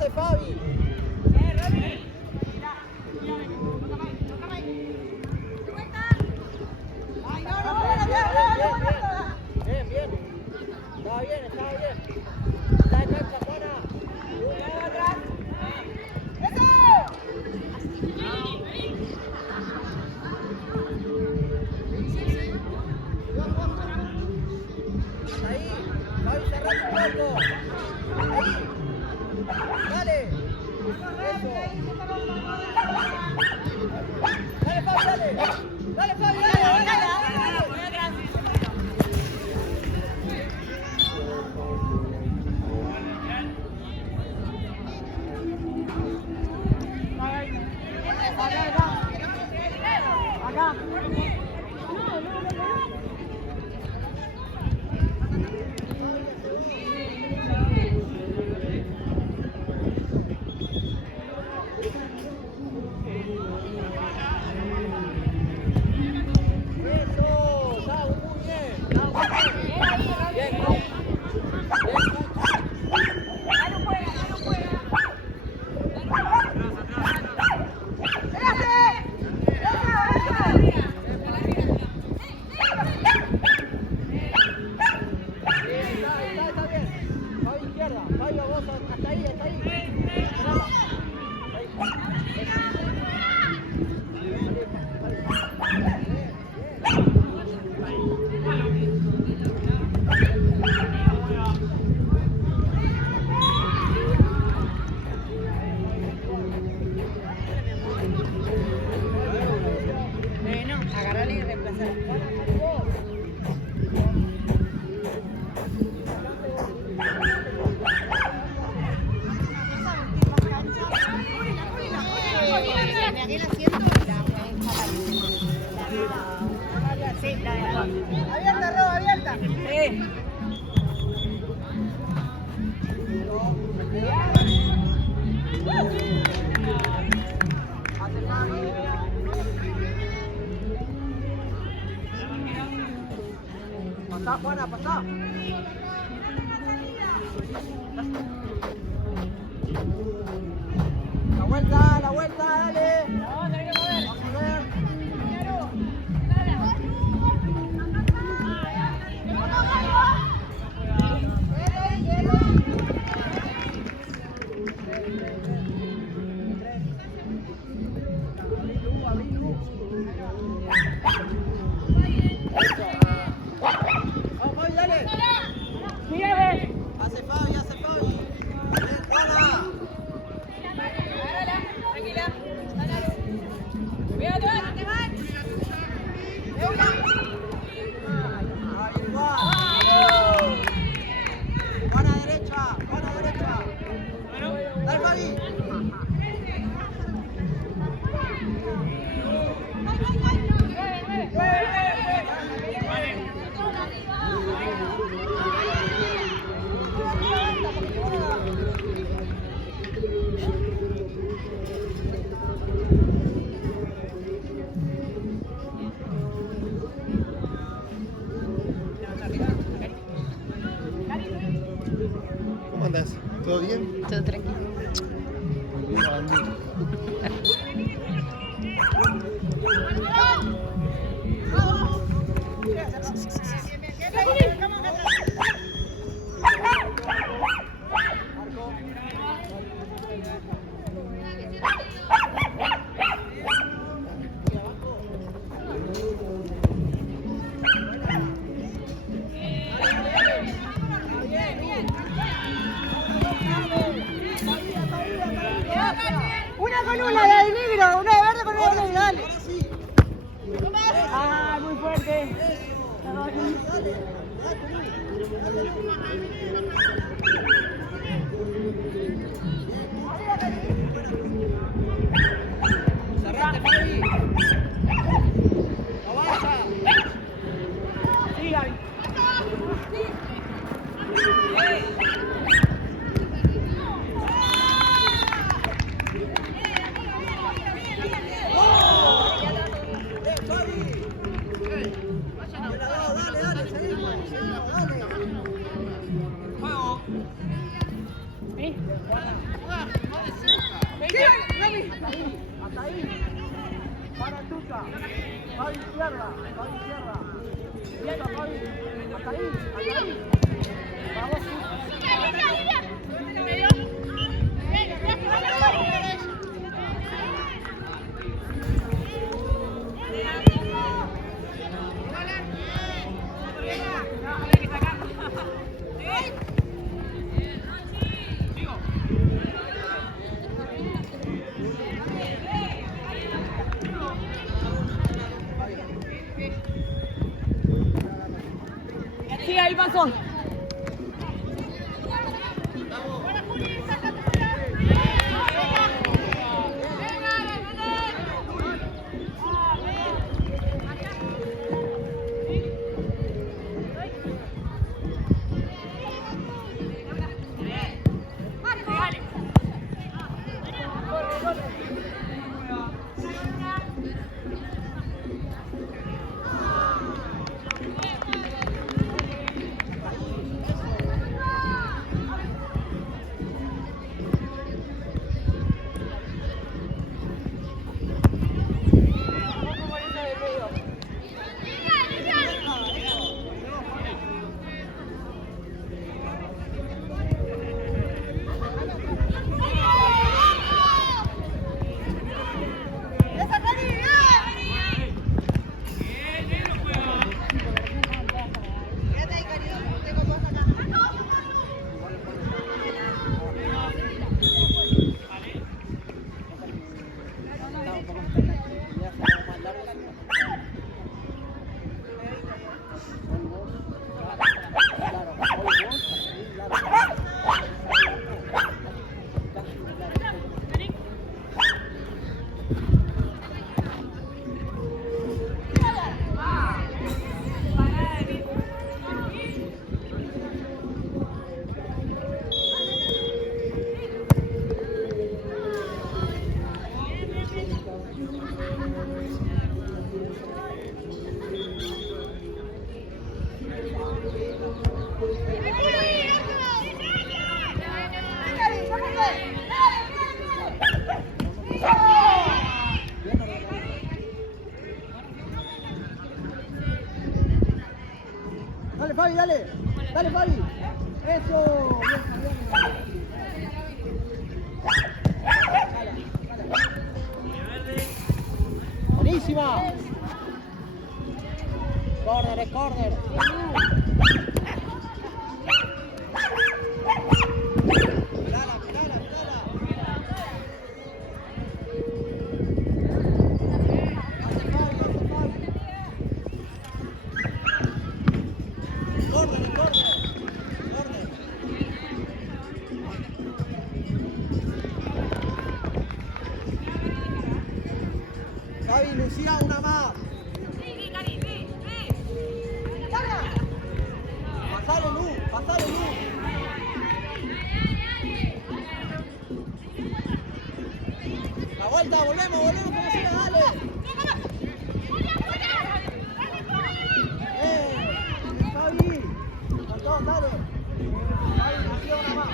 Pase, Fabi. Bien, bien. Estaba bien, estaba bien. Está de cancha, Juana. Ahí, Fabi, cerrate un poco. Ahí. Dale. Eso. Dale, Fabi, dale. Dale, Fabi, dale. Acá. Agarrarle y reemplazar. Abierta, Roba, abierta. Sí. Pasá, Juana, pasá. La vuelta, dale. Vamos a ver. Hace Fabi, hace Fabi. Bien, Juana. Tranquila. Cuidado, te van. Juana derecha, Juana derecha. Dale, Fabi. ¿Cómo andás? ¿Todo bien? Todo tranquilo. Una con una de negro, una de verde con una de negro, dale. Ah, muy fuerte. Cerrate, Fabi. No vaya. Sí, Gaby. Juego. ¿Sí? Hasta ahí. Para Tuca. Fabi izquierda. Izquierda, Fabi. Hasta ahí. Vamos. Sí, ahí pasó. Dale, Fabi, dale. Dale, Fabi. Eso. Buenísima. Corner, corner. Fabi, Lucía, una más. Pasale, Lu, pasale, Lu. La vuelta, volvemos, como siga, dale. Fabi, Antón, dale. Fabi, Lucía, una más.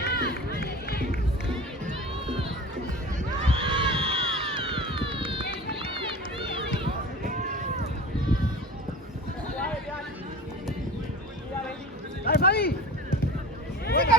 ¡Dale, Fabi! ¡Buena!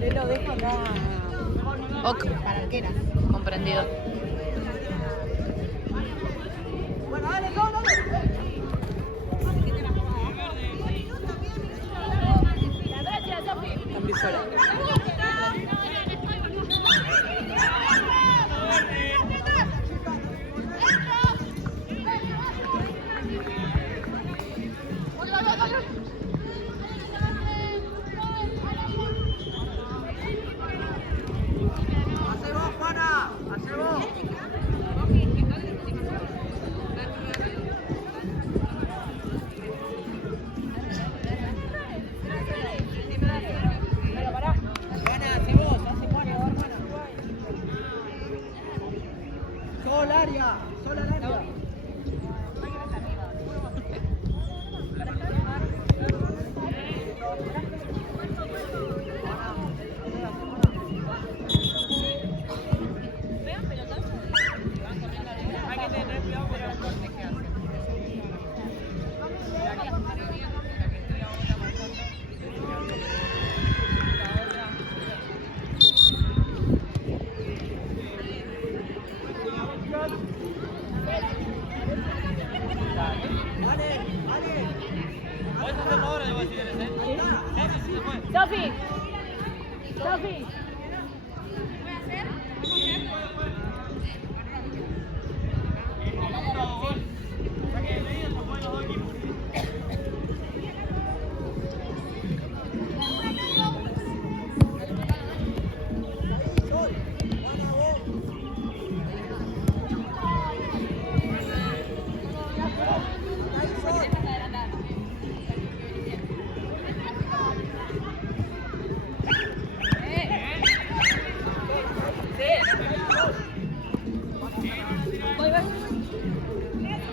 Le lo dejo acá. Ok, Para arqueras. comprendido. Bueno, dale, go, dale. Cambio fuera. Hacé vos, Juana. Hacé vos. Juana, hacé vos. Hace Juana, va, Juana. Sol área. Sol al área. Sofi. Sofi. Voy, voy.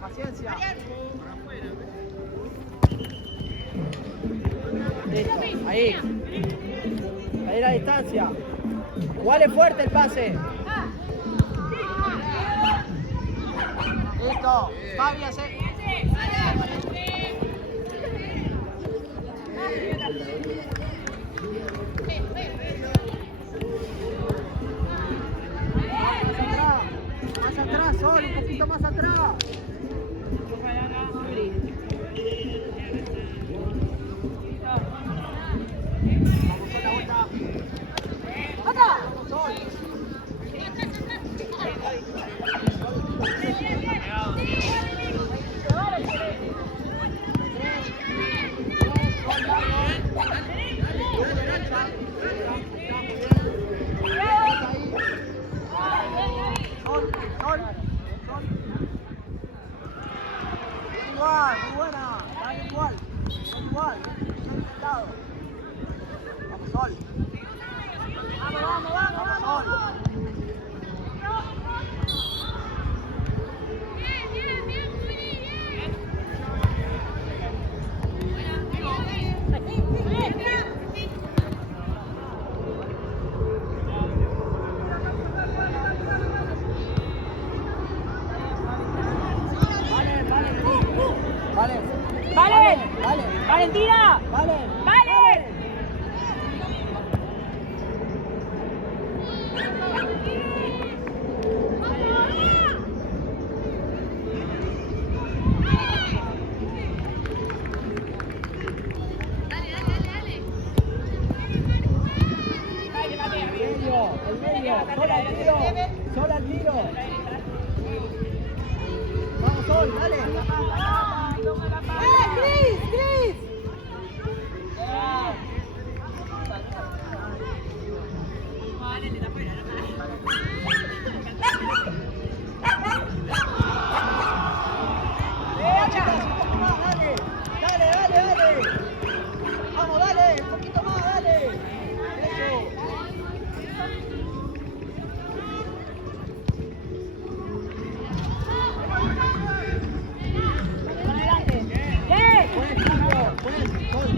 Paciencia. Listo, ahí. Ahí la distancia. Jugale fuerte el pase. Listo. Fabi, hace. Más atrás, Sol, un poquito más atrás. Igual, muy buena, dale igual. Vamos, Sol. Vamos, Sol. Vale. ¡Valentina! Vale. ¡Vale! El medio, Sol al tiro, Sol al tiro. Vamos, Sol, dale. ¡Cris! ¡Cris! Chicas, un poco más, dale. Dale. Vamos, dale, un poquito más, dale. Eso. ¡Adelante! ¡Bien! Buen Julio, buen Sol.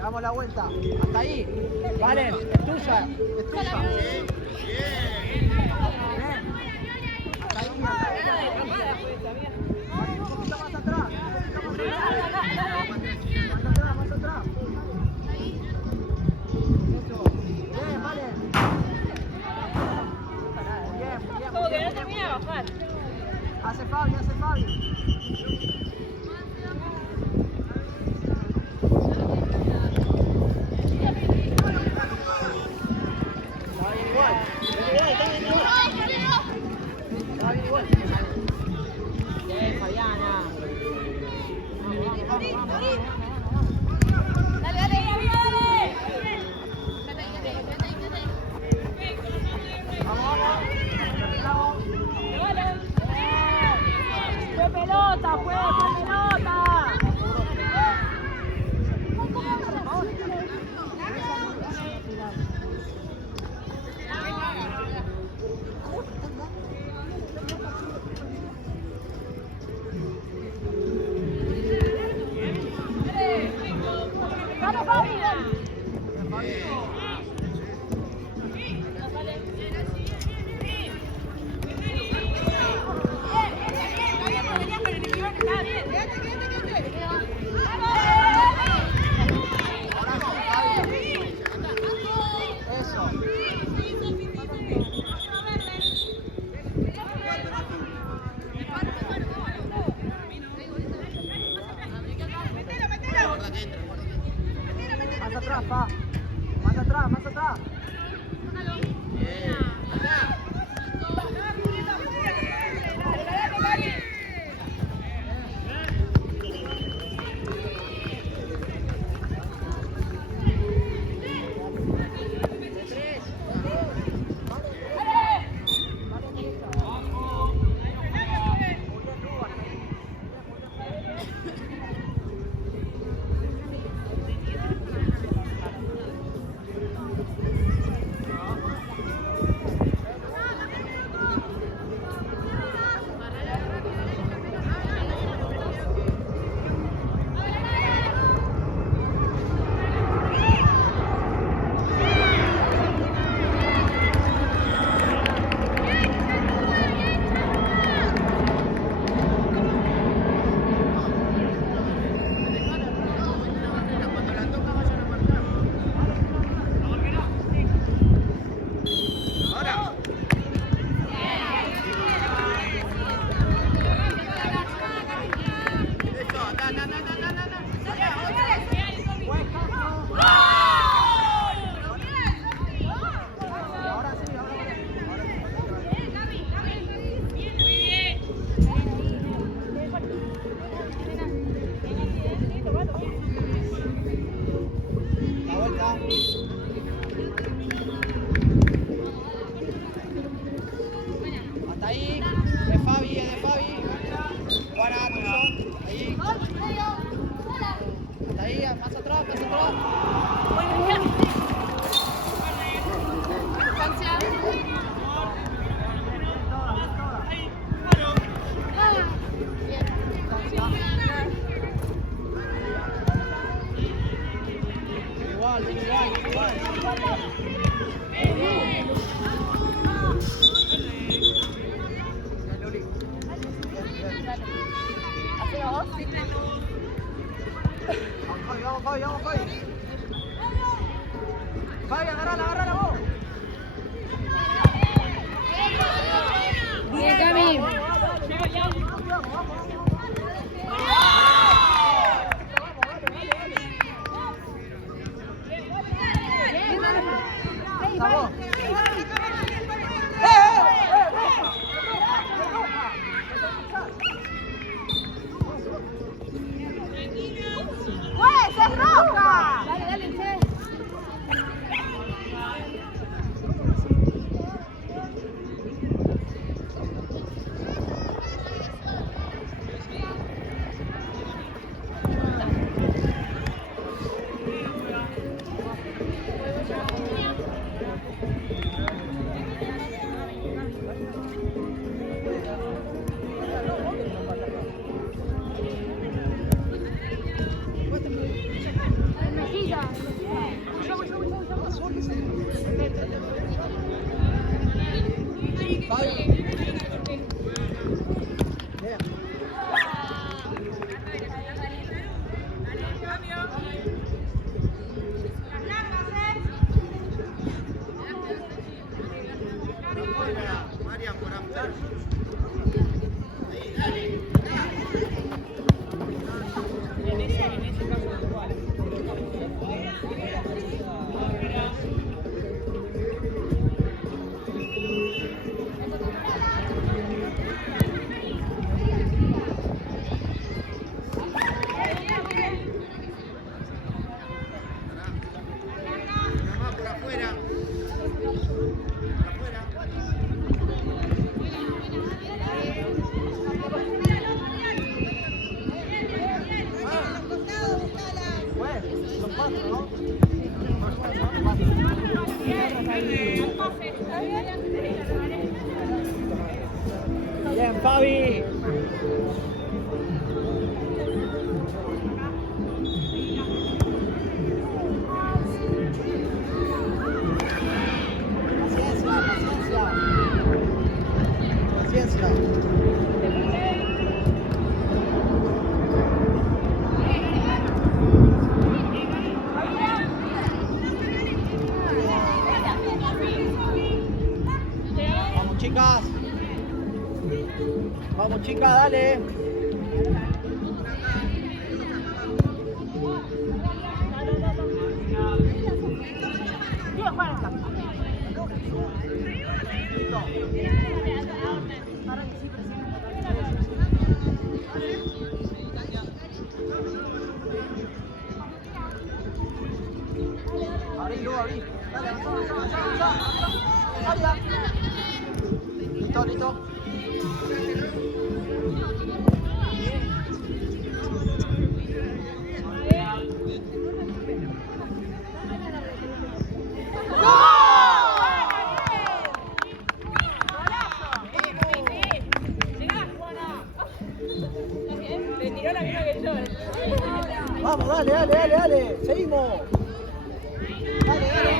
Damos la vuelta. Hasta ahí. Vale, es tuya. Es tuya. Bien. Hasta ahí. Un poquito más atrás. Más atrás. Eso. Bien, vale. Bien. Como que no termina de bajar. Hace Fabi. Bien, Fabiana. ¡Fue pelota! ¡Fue pelota! ¡Vamos, Fabi! Eso. Más atrás, Pa. Más atrás. Buena, Anderson. Ahí. Hasta ahí, más atrás, más atrás. Igual, igual, igual. Vamos, Fabi, vamos, Fabi. Fabi, agarrala, agarrala vos. Bien, Cami. Vamos. ¡Pues, es roja! Dale, dale, che. Marian, por apurar. Mamá, por afuera. Por afuera. Son cuatro, ¿no? Bien, Fabi. Paciencia, paciencia. Paciencia. Vamos, chicas. Vamos, chicas, dale. Abrí, Lu, abrí. Dale, avanzá. Área. Listo, listo. Le tiró la misma que yo. Vamos, dale, dale, dale, dale. Seguimos. Dale, dale.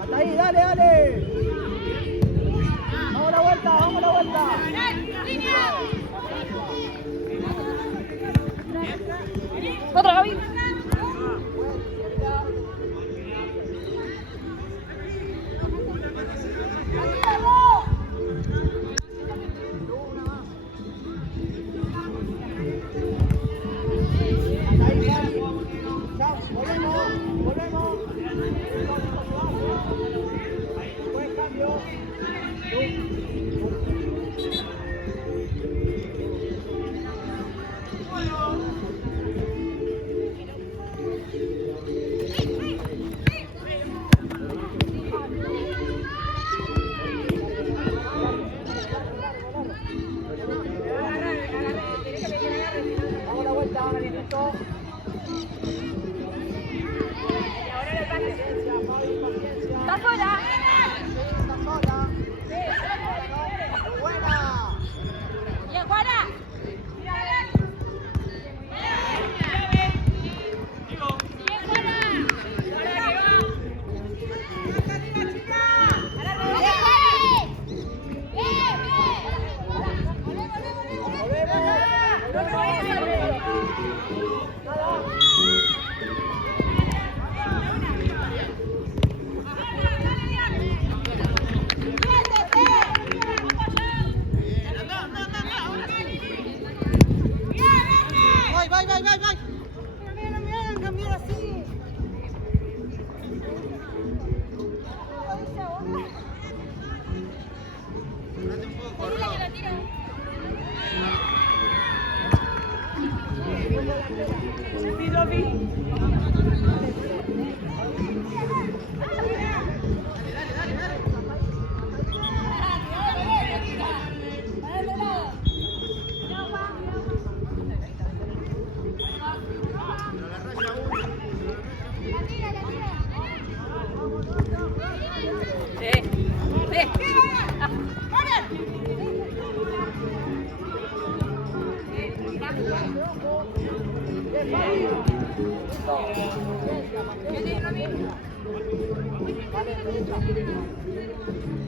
Hasta ahí, dale, dale. Vamos a la vuelta, vamos a la vuelta. Otra, Gaby. Ahí, Gaby. Chao, volvemos. Buen cambio. Lu. Eso. ¡Está fuera! Está sola. Buena. ¡Bien, Juana! Vai. No me hagan cambiar así. Date un poco, Ro.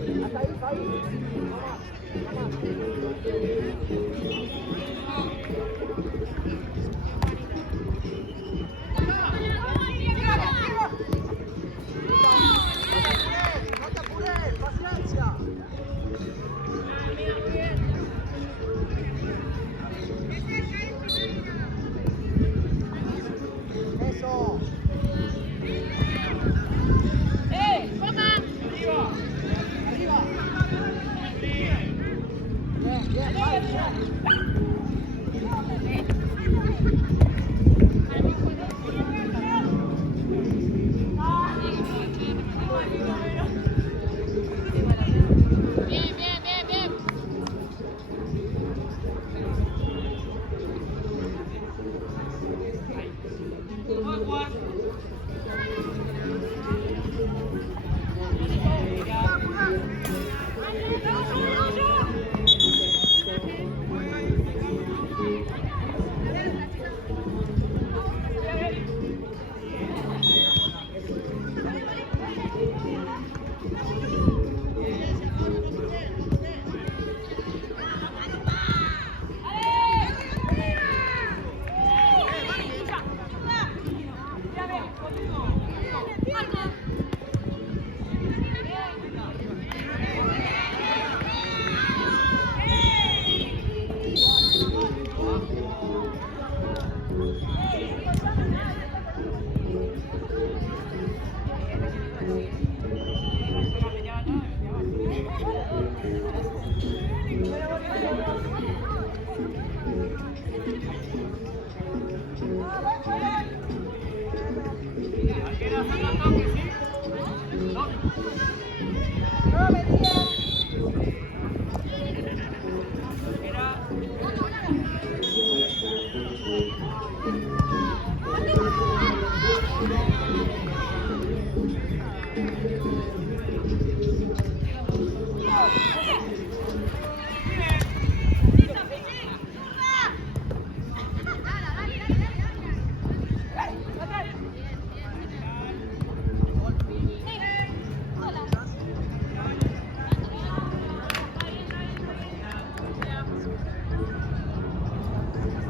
Pero la raya una. No te apures, paciencia. Eso. Arriba. Bien, vai.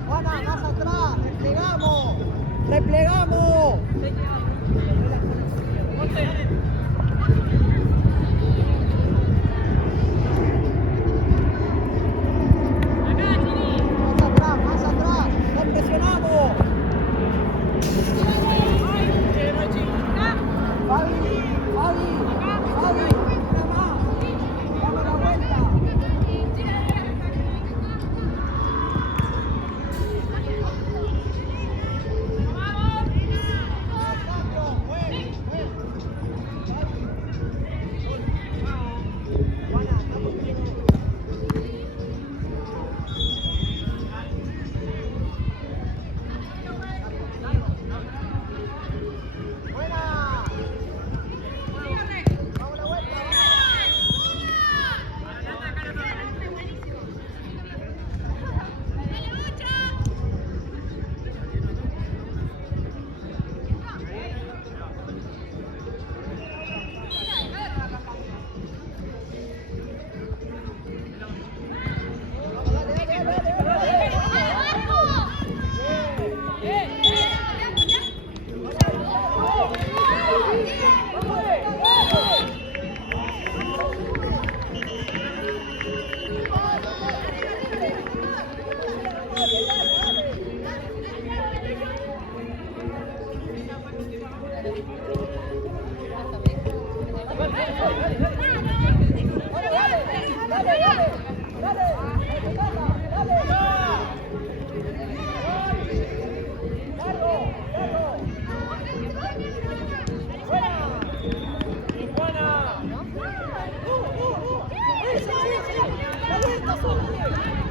Juana, más atrás, replegamos. Replegamos. Más atrás, no presionamos. Fabi, una más. Dame la vuelta. Dale, dale.